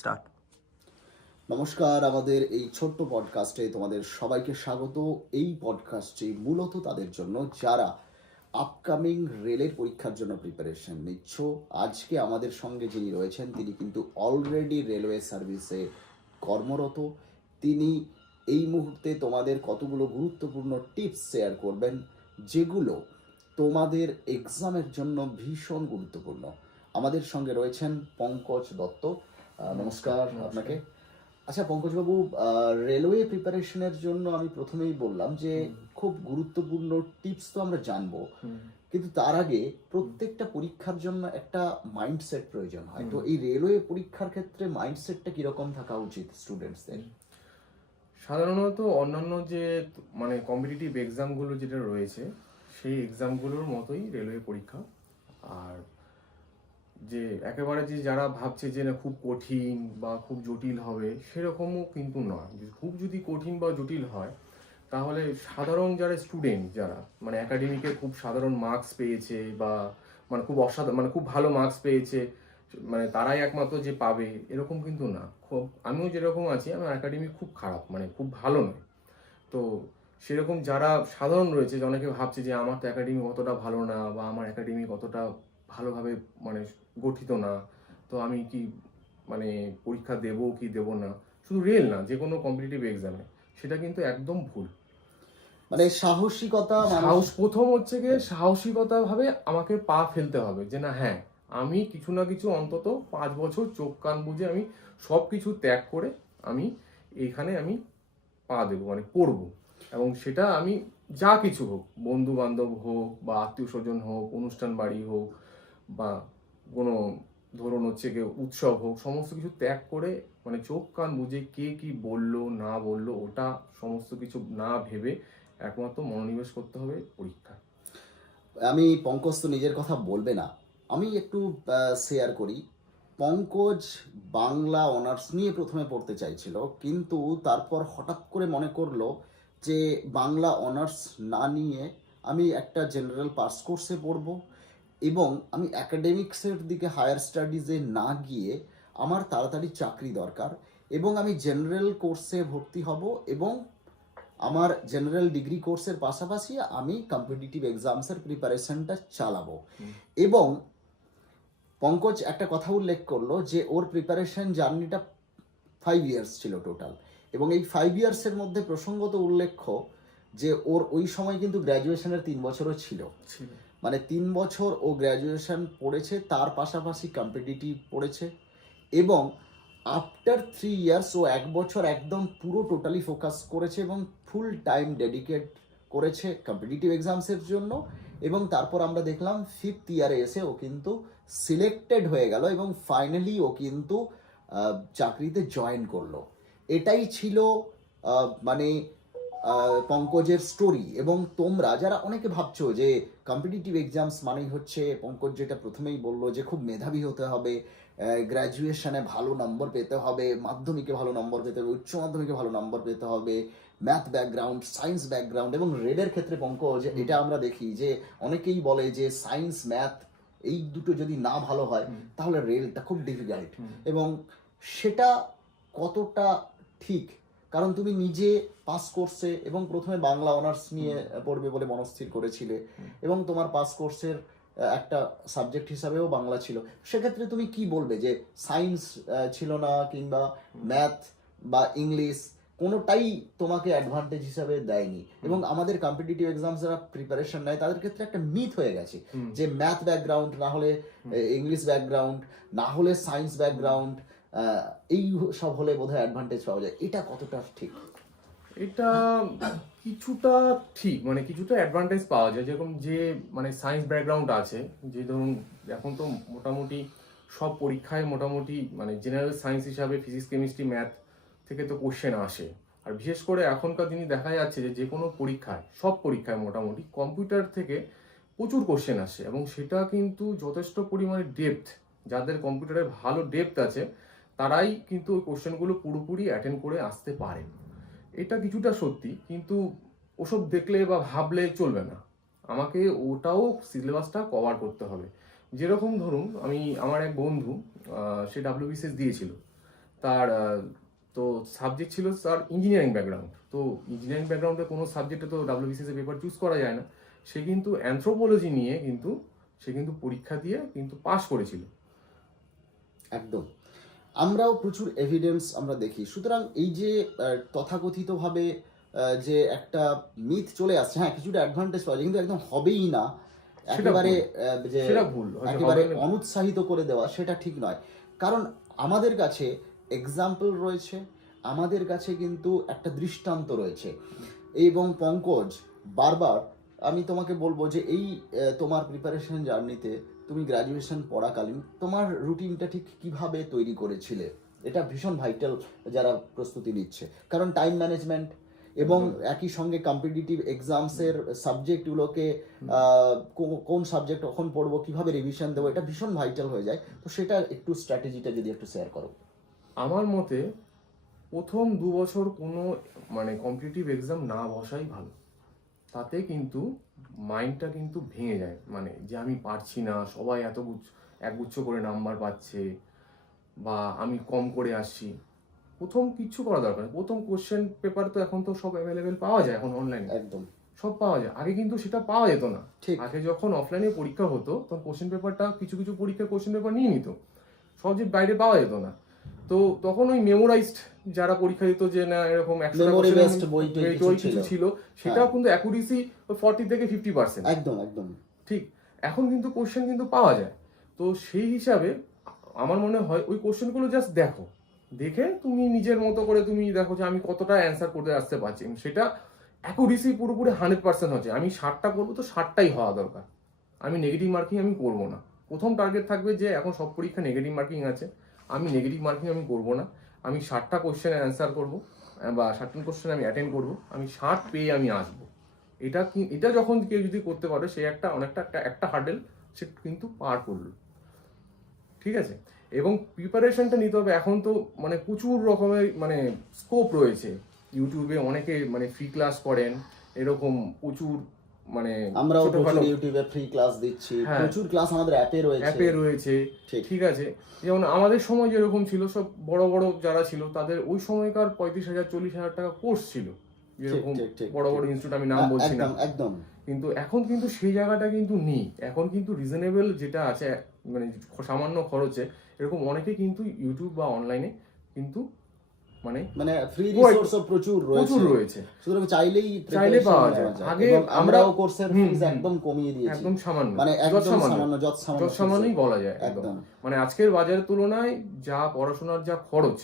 Start. নমস্কার, আমাদের এই ছোট্ট পডকাস্টে তোমাদের সবাইকে স্বাগত। এই পডকাস্টটি মূলত তাদের জন্য যারা আপকামিং রেলের পরীক্ষার জন্য প্রিপারেশন নিচ্ছ। আজকে আমাদের সঙ্গে যিনি রয়েছেন তিনি কিন্তু অলরেডি রেলওয়ে সার্ভিসে কর্মরত। তিনি এই মুহূর্তে তোমাদের কতগুলো গুরুত্বপূর্ণ টিপস শেয়ার করবেন, যেগুলো তোমাদের এক্সামের জন্য ভীষণ গুরুত্বপূর্ণ। আমাদের সঙ্গে রয়েছেন পঙ্কজ দত্ত। নমস্কার আপনাকে। আচ্ছা পঙ্কজবাবু, রেলওয়ে প্রিপারেশনের জন্য আমি প্রথমেই বললাম যে খুব গুরুত্বপূর্ণ টিপস তো আমরা জানবো, কিন্তু তার আগে প্রত্যেকটা পরীক্ষার জন্য একটা মাইন্ডসেট প্রয়োজন হয়। তো এই রেলওয়ে পরীক্ষার ক্ষেত্রে মাইন্ডসেটটা কিরকম থাকা উচিত স্টুডেন্টসদের? সাধারণত অন্যান্য যে কম্পিটিটিভ এক্সামগুলো যেটা রয়েছে সেই এক্সামগুলোর মতোই রেলওয়ে পরীক্ষা। আর যে একেবারে যে যারা ভাবছে যে না খুব কঠিন বা খুব জটিল হবে সেরকমও কিন্তু নয়। খুব যদি কঠিন বা জটিল হয় তাহলে সাধারণ যারা স্টুডেন্ট, যারা একাডেমিকে খুব সাধারণ মার্কস পেয়েছে বা খুব ভালো মার্কস পেয়েছে, তারাই একমাত্র যে পাবে এরকম কিন্তু না। আমিও যেরকম আছি, আমার একাডেমি খুব খারাপ, খুব ভালো নয়। তো সেরকম যারা সাধারণ রয়েছে, যে অনেকে ভাবছে যে আমার তো একাডেমি অতটা ভালো না বা আমার একাডেমি অতটা ভালোভাবে গঠিত না, তো আমি কি পরীক্ষা দেবো কি দেবো না। শুধু রেল না, যে কোনো কম্পিটিটিভ এক্সামে সেটা কিন্তু একদম ভুল। সাহসিকতা, প্রথম হচ্ছে গিয়ে সাহসিকতা ভাবে আমাকে পা ফেলতে হবে যে না, হ্যাঁ আমি কিছু না কিছু অন্তত 5 বছর চোখ কান বুঝে আমি সব কিছু ত্যাগ করে আমি এইখানে আমি পা দেবো, পড়বো। এবং সেটা আমি যা কিছু হোক, বন্ধু বান্ধব হোক বা আত্মীয় স্বজন হোক, অনুষ্ঠান বাড়ি হোক বা কোনো ধরুন হচ্ছে গিয়ে উৎসব হোক, সমস্ত কিছু ত্যাগ করে চোখ কান বুঝে কে কি বললো না বললো ওটা সমস্ত কিছু না ভেবে একমাত্র মনোনিবেশ করতে হবে পরীক্ষায়। আমি পঙ্কজ তো নিজের কথা বলবে না, আমি একটু শেয়ার করি। পঙ্কজ বাংলা অনার্স নিয়ে প্রথমে পড়তে চাইছিল, কিন্তু তারপর হঠাৎ করে মনে করলো যে বাংলা অনার্স না নিয়ে আমি একটা জেনারেল পাস কোর্সে পড়ব, এবং আমি অ্যাকাডেমিক্সের দিকে হায়ার স্টাডিজে না গিয়ে আমার তাড়াতাড়ি চাকরি দরকার, এবং আমি জেনারেল কোর্সে ভর্তি হব এবং আমার জেনারেল ডিগ্রি কোর্সের পাশাপাশি আমি কম্পিটিটিভ এক্সামসের প্রিপারেশনটা চালাবো। এবং পঙ্কজ একটা কথা উল্লেখ করলো যে ওর প্রিপারেশন জার্নিটা 5 ইয়ার্স ছিল টোটাল, এবং এই 5 ইয়ার্সের মধ্যে প্রসঙ্গত উল্লেখ্য যে ওর ওই সময় কিন্তু গ্র্যাজুয়েশনের 3 বছরও ছিল। 3 বছর ও গ্র্যাজুয়েশন পড়েছে, তার পাশাপাশি কম্পিটিটিভ পড়েছে, এবং আফটার 3 ইয়ার্স ও 1 বছর একদম পুরো টোটালি ফোকাস করেছে এবং ফুল টাইম ডেডিকেট করেছে কম্পিটিটিভ এক্সামসের জন্য। এবং তারপর আমরা দেখলাম 5th ইয়ারে এসে ও কিন্তু সিলেক্টেড হয়ে গেল এবং ফাইনালি ও কিন্তু চাকরিতে জয়েন করলো। এটাই ছিল মানে পঙ্কজের স্টোরি। এবং তোমরা যারা অনেকে ভাবছো যে কম্পিটিটিভ এক্সামস মানেই হচ্ছে, পঙ্কজ যেটা প্রথমেই বললো যে খুব মেধাবী হতে হবে, গ্র্যাজুয়েশনে ভালো নম্বর পেতে হবে, মাধ্যমিকে ভালো নম্বর পেতে হবে, উচ্চ মাধ্যমিকে ভালো নম্বর পেতে হবে, ম্যাথ ব্যাকগ্রাউন্ড, সায়েন্স ব্যাকগ্রাউন্ড। এবং রেলের ক্ষেত্রে পঙ্কজ এটা আমরা দেখি যে অনেকেই বলে যে সায়েন্স ম্যাথ এই দুটো যদি না ভালো হয় তাহলে রেলটা খুব ডিফিকাল্ট। এবং সেটা কতটা ঠিক? কারণ তুমি নিজে পাস কোর্সে এবং প্রথমে বাংলা অনার্স নিয়ে পড়বে বলে মনস্থির করেছিলে, এবং তোমার পাস কোর্সের একটা সাবজেক্ট হিসাবেও বাংলা ছিল। সেক্ষেত্রে তুমি কি বলবে যে সায়েন্স ছিল না কিংবা ম্যাথ বা ইংলিশ কোনোটাই তোমাকে অ্যাডভান্টেজ হিসাবে দেয়নি? এবং আমাদের কম্পিটিটিভ এক্সামস যারা প্রিপারেশন নেয় তাদের ক্ষেত্রে একটা মিথ হয়ে গেছে যে ম্যাথ ব্যাকগ্রাউন্ড না হলে, ইংলিশ ব্যাকগ্রাউন্ড না হলে, সায়েন্স ব্যাকগ্রাউন্ড এই সব হলে বোধহয় অ্যাডভান্টেজ পাওয়া যায়। এটা কতটা ঠিক? এটা কিছুটা ঠিক, কিছুটা অ্যাডভান্টেজ পাওয়া যায়। যেরকম যে সায়েন্স ব্যাকগ্রাউন্ড আছে, যে ধরুন এখন তো মোটামুটি সব পরীক্ষায় মোটামুটি জেনারেল সায়েন্স হিসাবে ফিজিক্স কেমিস্ট্রি ম্যাথ থেকে তো কোশ্চেন আসে। আর বিশেষ করে এখনকার দিনে দেখা যাচ্ছে যে যে কোনো পরীক্ষায়, সব পরীক্ষায় মোটামুটি কম্পিউটার থেকে প্রচুর কোশ্চেন আসে, এবং সেটা কিন্তু যথেষ্ট পরিমাণে ডেপথ, যাদের কম্পিউটারে ভালো ডেপথ আছে তারাই কিন্তু ওই কোশ্চেনগুলো পুরোপুরি অ্যাটেন্ড করে আসতে পারে। এটা কিছুটা সত্যি, কিন্তু ওসব দেখলে বা ভাবলে চলবে না, আমাকে ওটাও সিলেবাসটা কভার করতে হবে। যেরকম ধরুন আমার এক বন্ধু, সে WBCS দিয়েছিল, তার তো সাবজেক্ট ছিল তার ইঞ্জিনিয়ারিং ব্যাকগ্রাউন্ড। তো ইঞ্জিনিয়ারিং ব্যাকগ্রাউন্ডে কোনো সাবজেক্টে তো ডাব্লিউবিসিএস এ পেপার চুজ করা যায় না। সে কিন্তু অ্যানথ্রোপোলজি নিয়ে কিন্তু সে কিন্তু পরীক্ষা দিয়ে কিন্তু পাশ করেছিল। একদম, আমরাও প্রচুর এভিডেন্স আমরা দেখি। সুতরাং এই যে তথাকথিতভাবে যে একটা মিথ চলে আসছে, হ্যাঁ কিছুটা অ্যাডভান্টেজ পাওয়া যায়, কিন্তু একদম হবেই না একেবারে যে সেটা ভুল, একেবারে অনুৎসাহিত করে দেওয়া সেটা ঠিক নয়। কারণ আমাদের কাছে এক্সাম্পল রয়েছে, আমাদের কাছে কিন্তু একটা দৃষ্টান্ত রয়েছে। এবং পঙ্কজ, বারবার আমি তোমাকে বলবো যে এই তোমার প্রিপারেশন জার্নিতে তুমি গ্র্যাজুয়েশন পড়াকালীন তোমার রুটিনটা ঠিক কিভাবে তৈরি করেছিলে, এটা ভীষণ ভাইটাল যারা প্রস্তুতি নিচ্ছে। কারণ টাইম ম্যানেজমেন্ট এবং একই সঙ্গে কম্পিটিটিভ এক্সামসের সাবজেক্টগুলোকে কোন সাবজেক্ট কখন পড়বো, কিভাবে রিভিশন দেবো, এটা ভীষণ ভাইটাল হয়ে যায়। তো সেটা একটু স্ট্র্যাটেজিটা যদি একটু শেয়ার করো। আমার মতে প্রথম 2 বছর কোনো মানে কম্পিটিটিভ এক্সাম না বসাই ভালো। তাতে কিন্তু মাইন্ডটা কিন্তু ভেঙে যায়, মানে যে আমি পারছি না, সবাই এত একগুচ্ছ করে নাম্বার পাচ্ছে বা আমি কম করে আসছি। প্রথম কিচ্ছু করা দরকার নেই। প্রথম কোশ্চেন পেপার তো এখন তো সব অ্যাভেলেবেল পাওয়া যায়, এখন অনলাইনে একদম সব পাওয়া যায়। আগে কিন্তু সেটা পাওয়া যেত না। ঠিক। আগে যখন অফলাইনে পরীক্ষা হতো তখন কোশ্চেন পেপারটা কিছু কিছু পরীক্ষার কোশ্চেন পেপার নিয়ে নিত, সহজে বাইরে পাওয়া যেত না। তো তখন ওই মেমোরাইজড যারা পরীক্ষা দিত যে না এরকম 100টা বই কিছু ছিল, সেটাও কিন্তু অ্যাকুরেসি 40 থেকে 50%। একদম একদম ঠিক। এখন কিন্তু কোশ্চেন কিন্তু পাওয়া যায়। তো সেই হিসাবে আমার মনে হয় ওই কোশ্চেনগুলো জাস্ট দেখো, দেখে তুমি নিজের মতো করে তুমি দেখো যে আমি কতটা অ্যান্সার করতে আসতে পারছি। সেটা অ্যাকুরেসি পুরোপুরি 100% হচ্ছে। আমি 60টা করবো তো 60টাই হওয়া দরকার। আমি নেগেটিভ মার্কিং আমি করবো না। প্রথম টার্গেট থাকবে যে এখন সব পরীক্ষা নেগেটিভ মার্কিং আছে, আমি নেগেটিভ মার্কিং আমি করবো না। আমি 60টা কোশ্চেনের অ্যান্সার করবো বা 60টা কোশ্চেন আমি অ্যাটেন্ড করবো, আমি 60 পেয়ে আমি আসবো। এটা যখন কেউ যদি করতে পারে সে অনেকটা একটা হার্ডেল সে কিন্তু পার করলো। ঠিক আছে। এবং প্রিপারেশনটা নিতে হবে। এখন তো মানে প্রচুর রকমের মানে স্কোপ রয়েছে। ইউটিউবে অনেকে মানে ফ্রি ক্লাস করেন, এরকম প্রচুর মানে আমরাও প্রচুর ইউটিউবে ফ্রি ক্লাস দিচ্ছি, প্রচুর ক্লাস আমাদের অ্যাপে রয়েছে। ঠিক আছে। যেমন আমাদের সময় যেরকম ছিল, সব বড় বড় যারা ছিল তাদের ওই সময়কার 35,000 40,000 টাকা কোর্স ছিল, যেরকম বড় বড় ইনস্টিটিউট আমি নাম বলছি না একদম। কিন্তু এখন কিন্তু সেই জায়গাটা কিন্তু নেই। এখন কিন্তু রিজনেবল যেটা আছে মানে সামান্য খরচে এরকম অনেকে কিন্তু ইউটিউব বা অনলাইনে কিন্তু মানে ফ্রি রিসোর্সও প্রচুর রয়েছে। সুতরাং চাইলে পাওয়া যায়। আগে আমরাও কোর্সের ফিস একদম কমিয়ে দিয়েছি, একদম সামান্য, মানে একদম সামান্য, সামান্যই বলা যায় একদম। মানে আজকের বাজারের তুলনায় যা পড়াশোনার যা খরচ,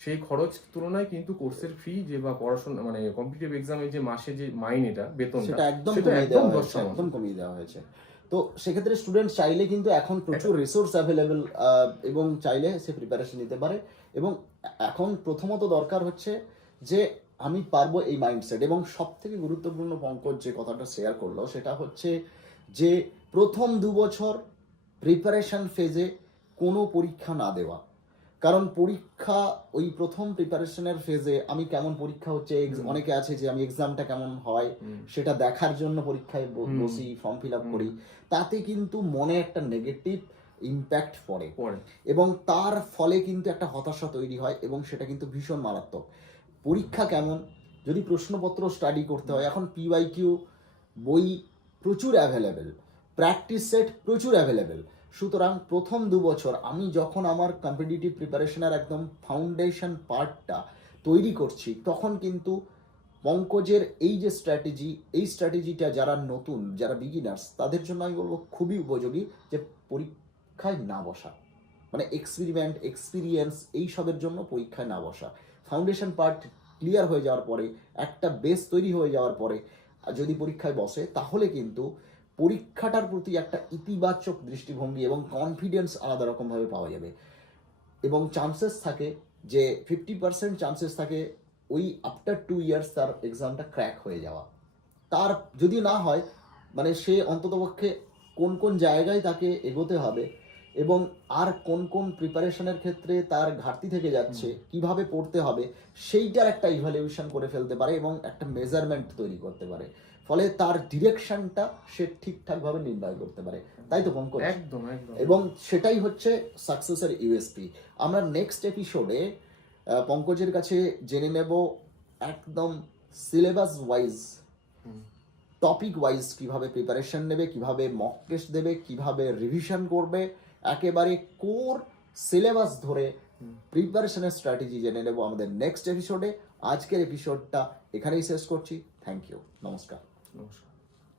সেই খরচ তুলনায় কিন্তু কোর্সের ফি যে বা পড়াশোনা মানে কম্পিটিটিভ এক্সামের যে মাসে যে মাইনেটা বেতনটা সেটা একদম কমিয়ে দেওয়া হয়েছে। তো সেক্ষেত্রে স্টুডেন্ট চাইলে কিন্তু এখন প্রচুর রিসোর্স অ্যাভেলেবেল এবং চাইলে সে প্রিপারেশন নিতে পারে। এবং এখন প্রথমত দরকার হচ্ছে যে আমি পারবো এই মাইন্ডসেট। এবং সব থেকে গুরুত্বপূর্ণ পঙ্কজ যে কথাটা শেয়ার করলো সেটা হচ্ছে যে প্রথম 2 বছর প্রিপারেশন ফেজে কোনো পরীক্ষা না দেওয়া। কারণ পরীক্ষা ওই প্রথম প্রিপারেশনের ফেজে আমি কেমন পরীক্ষা হচ্ছে, অনেকে আছে যে আমি এক্সামটা কেমন হয় সেটা দেখার জন্য পরীক্ষায় বসি, ফর্ম ফিল আপ করি, তাতে কিন্তু মনে একটা নেগেটিভ ইম্প্যাক্ট পড়ে এবং তার ফলে কিন্তু একটা হতাশা তৈরি হয় এবং সেটা কিন্তু ভীষণ মারাত্মক। পরীক্ষা কেমন, যদি প্রশ্নপত্র স্টাডি করতে হয়, এখন PYQ বই প্রচুর অ্যাভেলেবেল, প্র্যাকটিস সেট প্রচুর অ্যাভেলেবেল। সুতরাং প্রথম 2 বছর আমি যখন আমার কম্পিটিটিভ প্রিপারেশনের একদম ফাউন্ডেশন পার্টটা তৈরি করছি, তখন কিন্তু পঙ্কজের এই যে স্ট্র্যাটেজি, এই স্ট্র্যাটেজিটা যারা নতুন, যারা বিগিনার্স, তাদের জন্য আমি বলবো খুবই উপযোগী। যে পরীক্ষায় না বসা, মানে এক্সপিরিয়েন্স এইসবের জন্য পরীক্ষায় না বসা। ফাউন্ডেশন পার্ট ক্লিয়ার হয়ে যাওয়ার পরে, একটা বেস তৈরি হয়ে যাওয়ার পরে যদি পরীক্ষায় বসে, তাহলে কিন্তু পরীক্ষাটার প্রতি একটা ইতিবাচক দৃষ্টিভঙ্গি এবং কনফিডেন্স আলাদা রকমভাবে পাওয়া যাবে। এবং চান্সেস থাকে যে 50% চান্সেস থাকে ওই আফটার 2 ইয়ার্স তার এক্সামটা ক্র্যাক হয়ে যাওয়া। তার যদি না হয়, মানে সে অন্ততপক্ষে কোন কোন জায়গায় তাকে এগোতে হবে এবং আর কোন কোন প্রিপারেশনের ক্ষেত্রে তার ঘাটতি থেকে যাচ্ছে, কিভাবে পড়তে হবে, সেইটার একটা ইভ্যালুয়েশন করে ফেলতে পারে এবং একটা মেজারমেন্ট তৈরি করতে পারে। ফলে তার ডিরেকশনটা সে ঠিকঠাকভাবে নির্ণয় করতে পারে, তাই তো পঙ্কজ? একদম একদম। এবং সেটাই হচ্ছে সাকসেসের ইউএসপি। আমরা নেক্সট এপিসোডে পঙ্কজের কাছে জেনে নেব একদম সিলেবাস ওয়াইজ, টপিক ওয়াইজ কিভাবে প্রিপারেশন নেবে, কিভাবে মক টেস্ট দেবে, কিভাবে রিভিশন করবে, একেবারে কোর সিলেবাস ধরে প্রিপারেশনের স্ট্র্যাটেজি জেনে নেব আমাদের নেক্সট এপিসোডে। আজকের এপিসোডটা এখানেই শেষ করছি। থ্যাংক ইউ, নমস্কার। নমস্কার।